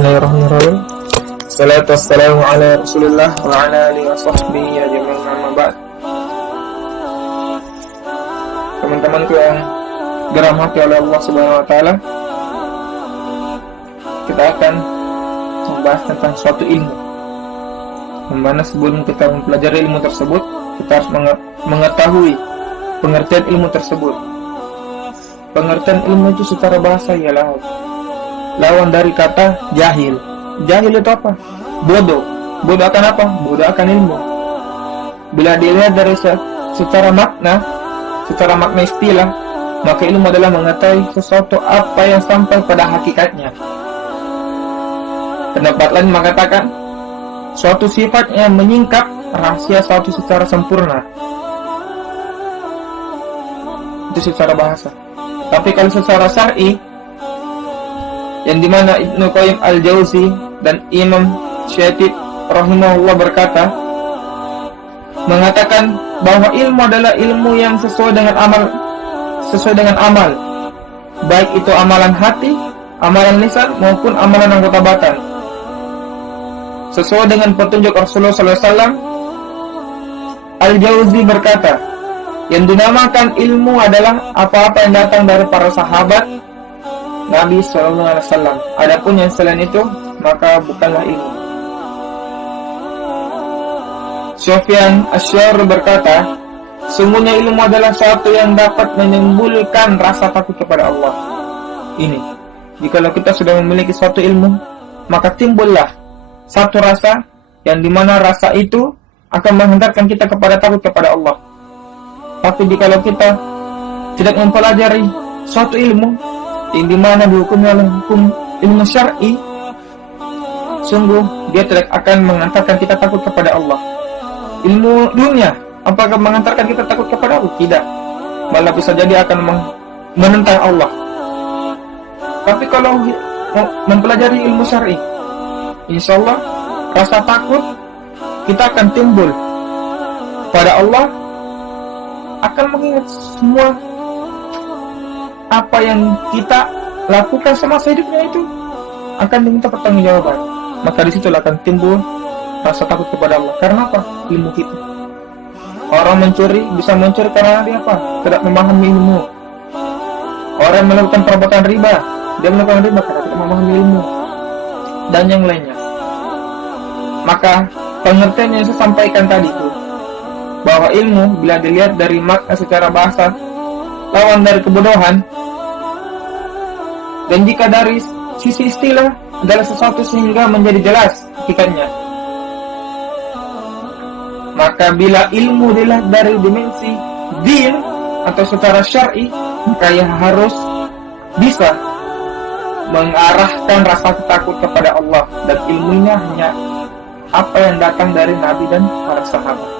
Bismillahirrahmanirrahim. Salatu wassalamu ala Rasulillah wa ala alihi wa sahbihi ajma'in, amma ba'd. Teman-temanku yang dirahmati oleh Allah Subhanahu wa taala, kita akan membahas tentang suatu ilmu. Dimana sebelum kita mempelajari ilmu tersebut, kita harus mengetahui pengertian ilmu tersebut. Pengertian ilmu itu secara bahasa ialah lawan dari kata jahil. Jahil itu apa? Bodoh. Bodoh akan apa? Bodoh akan ilmu. Bila dilihat dari secara makna istilah, maka ilmu adalah mengetahui sesuatu apa yang sampai pada hakikatnya. Pendapat lain mengatakan suatu sifat yang menyingkap rahasia suatu secara sempurna. Itu secara bahasa. Tapi kalau secara syar'i, yang dimana Ibnu Qayyim al-Jauzi dan Imam Syatib rahimahullah berkata, mengatakan bahwa ilmu adalah ilmu yang sesuai dengan amal, baik itu amalan hati, amalan lisan maupun amalan anggota badan, sesuai dengan petunjuk Rasulullah SAW. Al-Jauzi berkata, yang dinamakan ilmu adalah apa-apa yang datang dari para sahabat Nabi SAW. Adapun yang selain itu, maka bukanlah ilmu. Sufyan Asy-Sya'ri berkata, sungguhnya ilmu adalah sesuatu yang dapat menimbulkan rasa takut kepada Allah. Ini, jikalau kita sudah memiliki suatu ilmu, maka timbullah satu rasa yang dimana rasa itu akan menghantarkan kita kepada takut kepada Allah. Tapi jikalau kita tidak mempelajari suatu ilmu yang dimana dihukumi oleh hukum ilmu syar'i, sungguh dia tidak akan mengantarkan kita takut kepada Allah. Ilmu dunia apakah mengantarkan kita takut kepada Allah? Tidak, malah bisa jadi akan menentang Allah. Tapi kalau mempelajari ilmu syar'i, insyaallah rasa takut kita akan timbul pada Allah, akan mengingat semua apa yang kita lakukan semasa hidupnya itu akan diminta pertanggungjawaban. Maka disitulah akan timbul rasa takut kepada Allah. Karena apa? Ilmu kita. Orang mencuri bisa mencuri karena dia apa? Tidak memahami ilmu. Orang melakukan perbuatan riba, dia melakukan riba karena tidak memahami ilmu, dan yang lainnya. Maka pengertian yang saya sampaikan tadi itu, bahwa ilmu bila dilihat dari makna secara bahasa, lawan dari kebodohan. Dan jika dari sisi istilah adalah sesuatu sehingga menjadi jelas hakikatnya. Maka bila ilmu dilihat dari dimensi din atau secara syar'i, maka ia harus bisa mengarahkan rasa takut kepada Allah, dan ilmunya hanya apa yang datang dari Nabi dan para sahabat.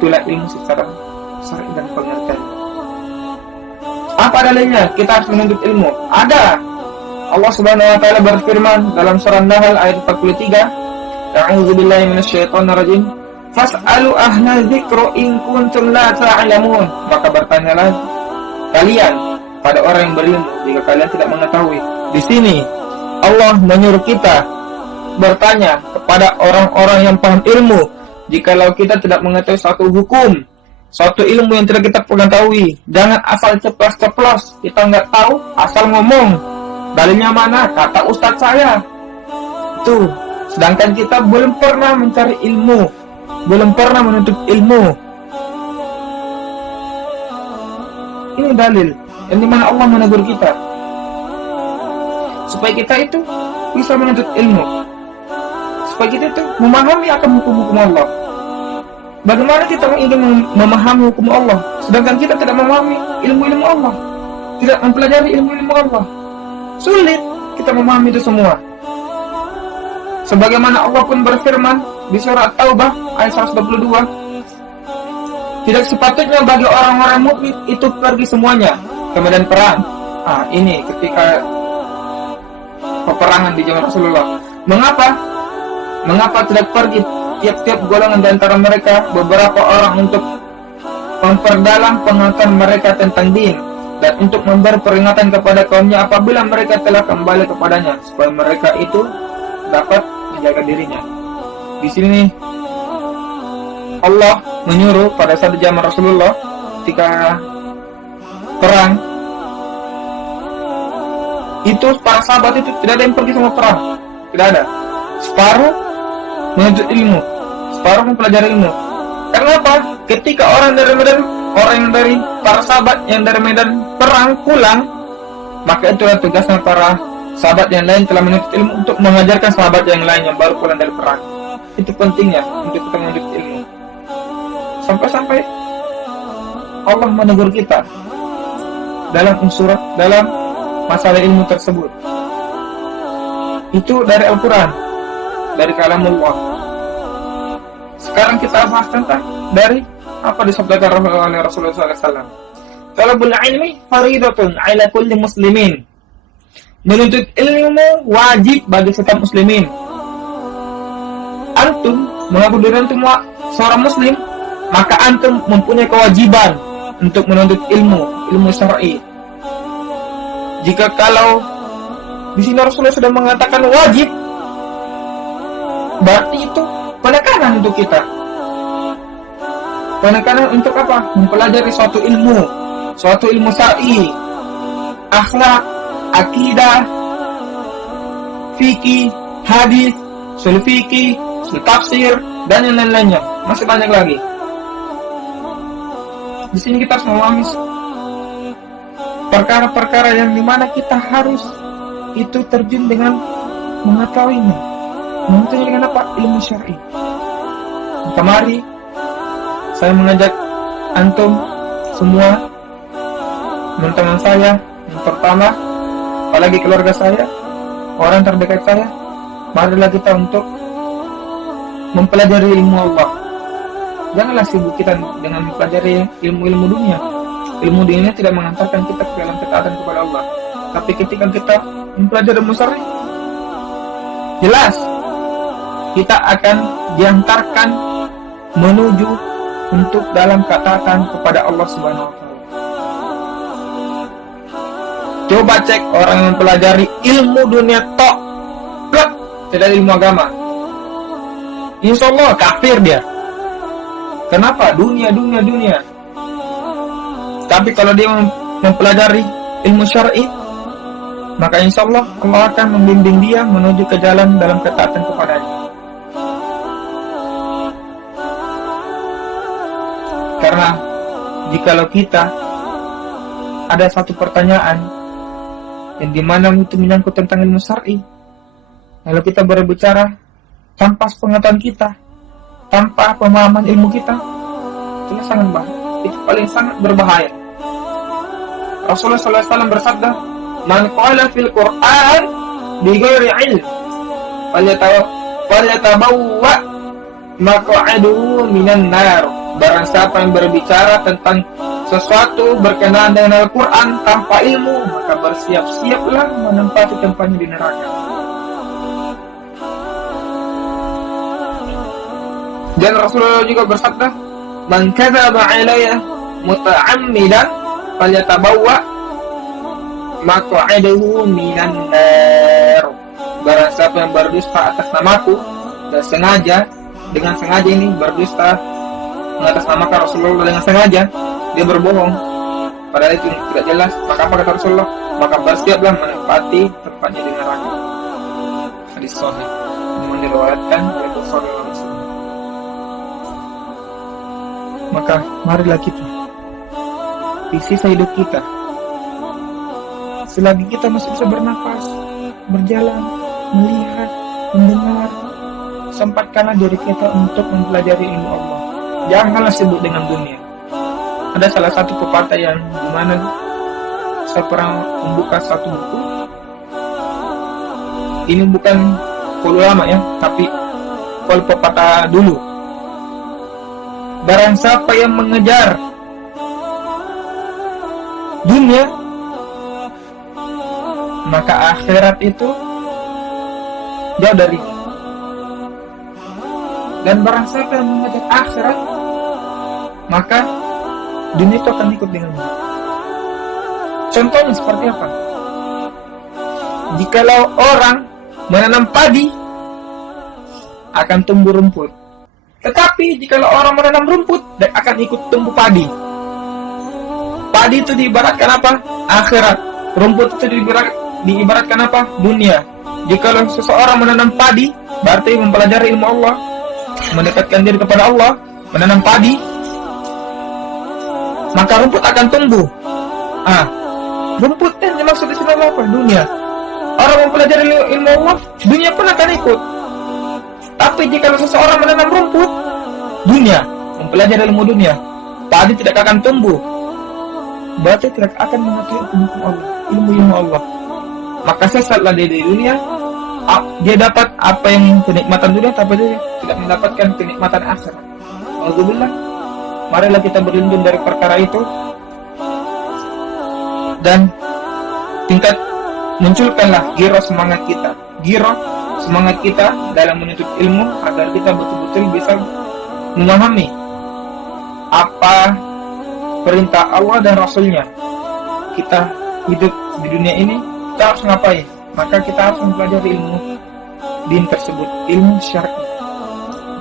Itulah ilmu secara syar'i dan pengertian. Apa dalilnya kita harus menuntut ilmu? Ada. Allah Subhanahu wa taala berfirman dalam surah Nahl ayat 43, A'udzubillahi minasyaitonirrajim. Fas'alu ahla dzikri in kuntum la ta'lamun. Maka bertanyalah kalian pada orang yang berilmu jika kalian tidak mengetahui. Di sini Allah menyuruh kita bertanya kepada orang-orang yang paham ilmu jikalau kita tidak mengetahui suatu hukum, suatu ilmu yang tidak kita ketahui. Jangan asal ceplos-ceplos, kita nggak tahu asal ngomong. Dalilnya mana? Kata ustadz saya. Itu. Sedangkan kita belum pernah mencari ilmu, belum pernah menuntut ilmu. Ini dalil yang dimana Allah menegur kita supaya kita itu bisa menuntut ilmu, supaya kita itu memahami akan hukum-hukum Allah. Bagaimana kita ingin memahami hukum Allah sedangkan kita tidak memahami ilmu-ilmu Allah, tidak mempelajari ilmu-ilmu Allah? Sulit kita memahami itu semua. Sebagaimana Allah pun berfirman di surah Taubah ayat 122, tidak sepatutnya bagi orang-orang mukmin itu pergi semuanya ke medan perang. Ini ketika peperangan di zaman Rasulullah. Mengapa tidak pergi tiap-tiap golongan di antara mereka beberapa orang untuk memperdalam pengetahuan mereka tentang din, dan untuk memberi peringatan kepada kaumnya apabila mereka telah kembali kepadanya, supaya mereka itu dapat menjaga dirinya. Di sini Allah menyuruh pada saat zaman Rasulullah ketika perang itu, para sahabat itu tidak ada yang pergi sama perang, tidak ada. Separuh menuntut ilmu, separuh mempelajari ilmu. Karena apa? Ketika orang dari para sahabat yang dari medan perang pulang, maka itulah tugasnya para sahabat yang lain telah menuntut ilmu untuk mengajarkan sahabat yang lain yang baru pulang dari perang. Itu pentingnya untuk kita menuntut ilmu. Sampai-sampai Allah menegur kita dalam masalah ilmu tersebut. Itu dari Al-Quran, dari kalamullah. Sekarang kita bahas tentang dari apa disabdakan oleh Rasulullah SAW. Talabul ilmi faridatun ala kulli muslimin. Menuntut ilmu wajib bagi setiap muslimin. Antum mengaku diri antum seorang muslim, maka antum mempunyai kewajiban untuk menuntut ilmu syar'i. Jika kalau di sini Rasulullah sudah mengatakan wajib, berarti itu penekanan untuk kita. Penekanan untuk apa? Mempelajari suatu ilmu syar'i, akhlak, akidah, fikih, hadis, ushul fikih, ushul tafsir, dan yang lain-lainnya. Masih banyak lagi. Di sini kita harus memahami perkara-perkara yang dimana kita harus itu terjun dengan mengetahuinya. Mengetahui dengan apa? Ilmu syar'i. Kemari saya mengajak antum semua, teman-teman saya yang pertama, apalagi keluarga saya, orang terdekat saya, marilah kita untuk mempelajari ilmu Allah. Janganlah sibuk kita dengan mempelajari ilmu-ilmu dunia. Ilmu dunia tidak mengantarkan kita ke dalam ketaatan kepada Allah. Tapi ketika kita mempelajari ilmu syar'i, jelas kita akan diantarkan menuju untuk dalam ketaatan kepada Allah Subhanahu wa taala. Coba cek orang yang mempelajari ilmu dunia tok, tidak ilmu agama. Insya Allah kafir dia. Kenapa? Dunia. Tapi kalau dia mempelajari ilmu syar'i, maka insya Allah Allah akan membimbing dia menuju ke jalan dalam ketaatan kepadanya. Karena jikalau kita ada satu pertanyaan yang dimana itu menyangkut tentang ilmu syar'i, lalu kita berbicara tanpa pengetahuan kita, tanpa pemahaman ilmu kita, itu paling sangat berbahaya. Rasulullah SAW bersabda, "Man qala fil Qur'an bighairi ilm, falyatabawwa maq'adahu minan nar." Barang siapa yang berbicara tentang sesuatu berkenaan dengan Al-Quran tanpa ilmu, maka bersiap-siaplah menempati tempatnya di neraka. Dan Rasulullah juga bersabda, "Man kadzaba 'alayya muta'ammidan falyatabawwa maq'adahu minan nar." Barang siapa yang berdusta atas namaku dan dengan sengaja ini berdusta mengatasnamakan Rasulullah dengan sengaja, dia berbohong, padahal itu tidak jelas, maka apa kata Rasulullah? Maka bersiaplah menempati tempatnya di neraka. Hadis sahih yang diriwayatkan oleh Bukhari dan Muslim. Maka marilah kita di sisa hidup kita, selagi kita masih bisa bernafas, berjalan, melihat, mendengar, sempatkanlah diri kita untuk mempelajari ilmu Allah. Janganlah sibuk dengan dunia. Ada salah satu pepatah yang dimana saya pernah membuka satu buku. Ini bukan kol lama ya, tapi kol pepatah dulu. Barang siapa yang mengejar dunia, maka akhirat itu jauh dari. Dan barang siapa yang mengejar akhirat, maka dunia itu akan ikut dengannya. Contohnya seperti apa? Jikalau orang menanam padi, akan tumbuh rumput. Tetapi jikalau orang menanam rumput, akan ikut tumbuh padi. Padi itu diibaratkan apa? Akhirat. Rumput itu diibaratkan apa? Dunia. Jikalau seseorang menanam padi, berarti mempelajari ilmu Allah, mendekatkan diri kepada Allah, menanam padi, maka rumput akan tumbuh. Rumput yang dimaksud di sini apa? Dunia. Orang mempelajari ilmu Allah, dunia pun akan ikut. Tapi jika seseorang menanam rumput, dunia, mempelajari ilmu dunia, padi tidak akan tumbuh. Berarti tidak akan mengetahui ilmu Allah. Maka sesatlah dia di dunia. Dia dapat apa yang kenikmatan dunia, tapi dia tidak mendapatkan kenikmatan akhirat. Alhamdulillah. Marilah kita berlindung dari perkara itu dan munculkanlah giro semangat kita dalam menuntut ilmu agar kita betul-betul bisa memahami apa perintah Allah dan Rasulnya. Kita hidup di dunia ini, kita harus ngapain? Maka kita harus mempelajari ilmu din tersebut, ilmu syar'i.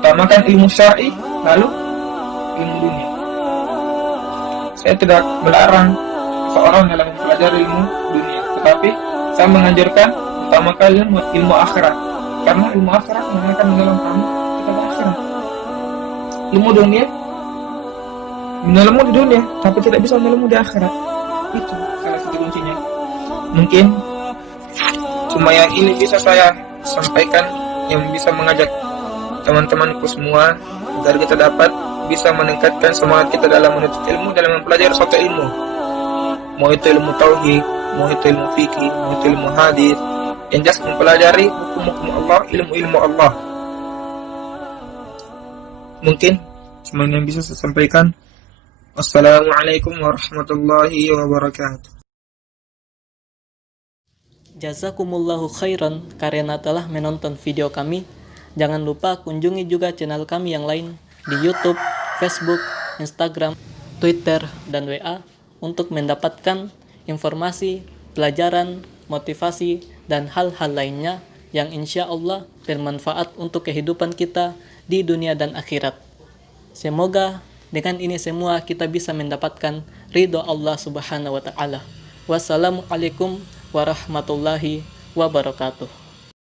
Utamakan ilmu syar'i, lalu ilmu dunia. Saya tidak melarang seorang dalam mempelajari ilmu dunia, tetapi saya menganjurkan utamakan ilmu akhirat, karena ilmu akhirat yang akan menolong kamu kepada akhirat. Ilmu dunia menolongmu di dunia, tapi tidak bisa menolongmu di akhirat. Itu salah satu kuncinya. Mungkin cuma yang ini bisa saya sampaikan, yang bisa mengajak teman-temanku semua agar kita dapat bisa meningkatkan semangat kita dalam menuntut ilmu, dalam mempelajari suatu ilmu. Mau itu ilmu tauhid, mau itu ilmu fikih, mau itu ilmu hadis, yang jelas mempelajari hukum-hukum Allah, ilmu-ilmu Allah. Mungkin cuma yang bisa saya sampaikan. Wassalamualaikum warahmatullahi wabarakatuh. Jazakumullahu khairan karena telah menonton video kami. Jangan lupa kunjungi juga channel kami yang lain di YouTube, Facebook, Instagram, Twitter, dan WA untuk mendapatkan informasi, pelajaran, motivasi, dan hal-hal lainnya yang insya Allah bermanfaat untuk kehidupan kita di dunia dan akhirat. Semoga dengan ini semua kita bisa mendapatkan ridho Allah Subhanahu wa Ta'ala. Wassalamualaikum warahmatullahi wabarakatuh.